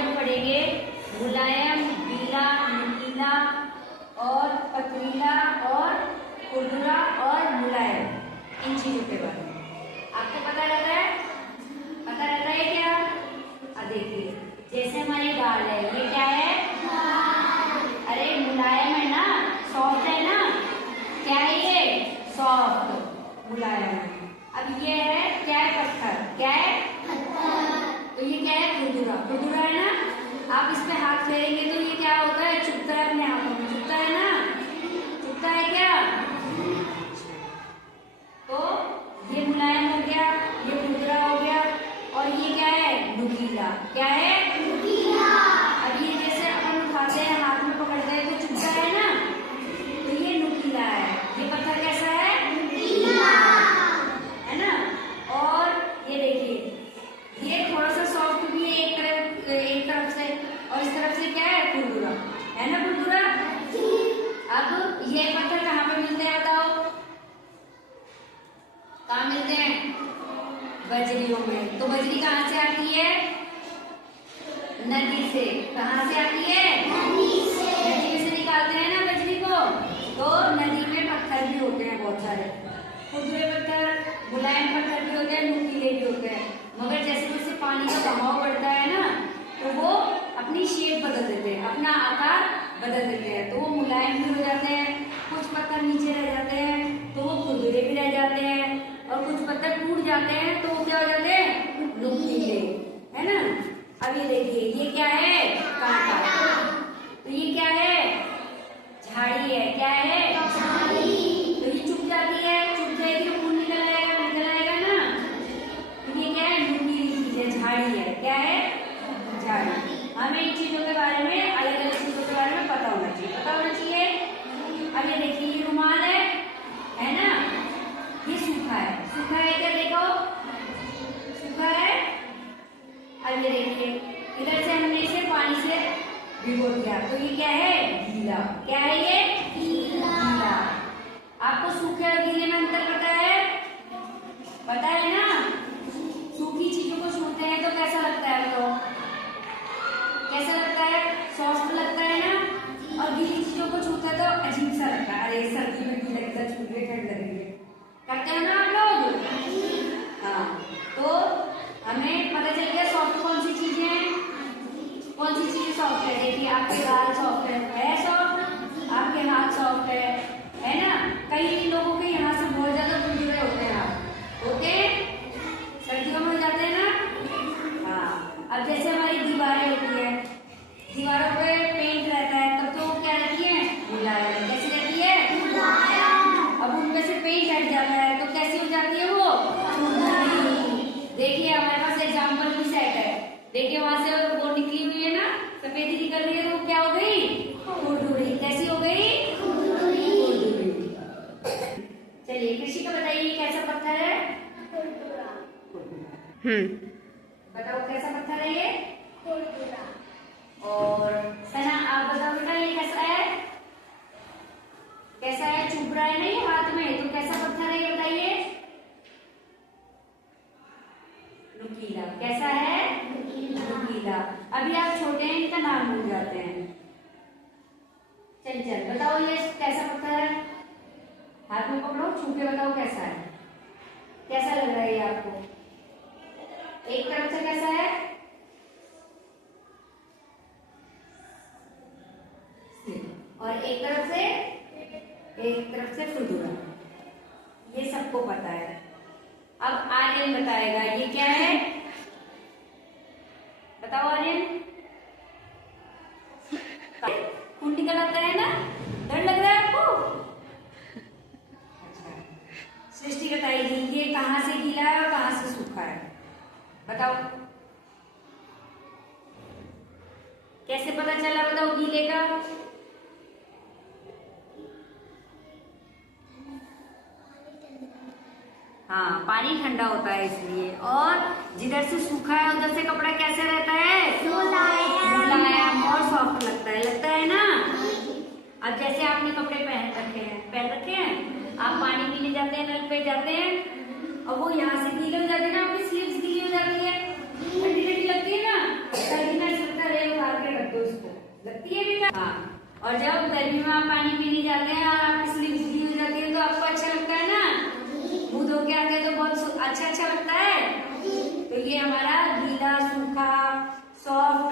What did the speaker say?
हम पढ़ेंगे मुलायम, गीला, नुकीला और पथरीला और खुरदुरा और मुलायम, इन चीजों के बारे में आपको पता रहता है? पता रहता है क्या? अब देखिए, जैसे हमारी दाल है, ये क्या है? अरे मुलायम है ना, सॉफ्ट है ना, क्या है ये? सॉफ्ट, मुलायम है। अब ये है क्या है? पत्थर, क्या है? तो ये क्या है? खुरदुरा, खुरदुरा है ना। आप इस पे हाथ फेरेंगे तो ये क्या होता है? चुभता है अपने हाथों में, चुभता है ना, चुभता है क्या? तो ये मुलायम हो गया, ये खुरदुरा हो गया, और ये क्या है? नुकीला, क्या है? नुकीला। अब ये जैसे अपन उठाते हैं, हाथ में पकड़ते हैं तो चुभता है ना, तो ये नुकीला है। ये पत्थर कैसा है? नुकीला, है ना। और ये देखिए, ये थोड़ा सा सॉफ्ट भी है एक तरफ से, और इस तरफ से क्या है? खुरदुरा, है ना, खुरदुरा। अब ये पत्थर कहाँ पे मिलते हैं बताओ? कहाँ मिलते हैं? बजरियों में। तो बजरी कहाँ से आती है? नदी से। कहाँ से आती है? नदी से। नदी में से निकालते हैं ना बजरी को। तो नदी में पत्थर भी होते हैं बहुत सारे, खुरदुरे पत्थर, मुलायम पत्थर भी होते हैं, नुकीले भी होते हैं। मगर जैसे जैसे पानी का बहाव बढ़ता है ना, तो वो अपनी शेप बदल देते हैं, अपना आकार बदल देते हैं। तो वो मुलायम भी हो जाते हैं, कुछ पत्थर नीचे रह जाते हैं तो वो खुरदुरे भी रह जाते हैं, और कुछ पत्थर टूट जाते हैं तो वो क्या हो जाते हैं? नुकीले, है ना। अब ये देखिए, ये क्या है? कांटा। तो ये क्या है? झाड़ी है, क्या है? झाड़ी। तो ये चुभ जाती है, चुभ जाएगी तो खून निकल आएगा ना। तो ये क्या है? नुकीली चीज है, झाड़ी है, क्या है? झाड़ी। हमें इन चीजों के बारे में, अलग अलग चीजों के बारे में पता होना चाहिए, पता होना चाहिए। अब ये देखिए, ये रुमाल है ना, ये सूखा है, सूखा है क्या? देखो, सूखा है। अब ये देखिए, इधर से हमने इसे पानी से भिगो दिया, तो ये क्या है? गीला, क्या है ये? गीला। आपको सूखे और गीले में अंतर पता है? पता है ना। सूखी चीजों को छूते हैं तो कैसा लगता है? बताओ, कैसा लगता है? सॉफ्ट लगता है ना। और गीली चीजों को छूते हैं तो अजीब सा लगता है, अरे सर्दी में गीला गीला छू के ठंड लगेगी, करते हैं ना आप लोग? हाँ, तो हमें पता चल गया सॉफ्ट कौन सी चीजें हैं, कौन सी चीजें सॉफ्ट है। देखिए, आपके बाल सॉफ्ट है सॉफ्ट, आपके हाथ सॉफ्ट है ना। कई लोगों के यहाँ से बहुत ज्यादा खुरदुरे होते हैं, होते सर्दियों में हो जाते हैं ना। हाँ, अब जैसे हमारी दीवारें होती है, दीवारों पे पेंट रहता है, तब तो वो क्या रहती है? मुलायम। कैसी रहती है? मुलायम। अब उनमें से पेंट हट जाता है तो कैसी हो जाती है वो? देखिए, हमारे पास एग्जाम्पल भी सेट है। देखिए, वहां से वो निकली हुई है ना, सफेदी निकल रही है, तो क्या हो गई? खुरदुरी। कैसी हो गई? खुरदुरी। चलिए, कृषि का बताइए, कैसा पत्थर है? बताओ कैसा पत्थर है ये? खुरदुरा। और सना, आप बताओ बेटा, ये कैसा है? कैसा है? चुभ रहा है ना ये हाथ में, तो कैसा पत्थर है ये बताइए? नुकीला। कैसा है? नुकीला। अभी आप छोटे हैं, इनका नाम भूल जाते हैं। चल बताओ, ये कैसा पत्थर है? हाथ में पकड़ो, छू के बताओ कैसा है, कैसा लग रहा है ये आपको? एक तरफ से कैसा है? और एक तरफ से खुरदुरा। ये सबको पता है। अब आर्यन बताएगा, ये क्या है? बताओ आर्यन। खून निकल आता है ना, डर लग रहा है आपको? अच्छा, सृष्टि बताइए, ये कहाँ से गीला है और कहाँ से सूखा है? बताओ, कैसे पता चला? बताओ, गीले का? हाँ, पानी ठंडा होता है इसलिए। और जिधर से सूखा है उधर से कपड़ा कैसे रहता है? मुलायम और सॉफ्ट लगता है ना। अब जैसे आपने कपड़े पहन रखे हैं, आप पानी पीने जाते हैं, नल पे जाते हैं, और वो यहाँ से गीले हो जाते हैं ना, आपकी स्लीव्स गीली हो जाती है, ठंडी ठंडी लगती है ना, सर्दी में ऐसा लगता है और जब गर्मी में आप पानी पीने जाते हैं और आपकी स्लीव गीली हो जाती है तो आपको अच्छा लगता है ना, मुंह धो के आते हैं तो बहुत अच्छा अच्छा लगता है। तो ये हमारा गीला सूखा सॉफ्ट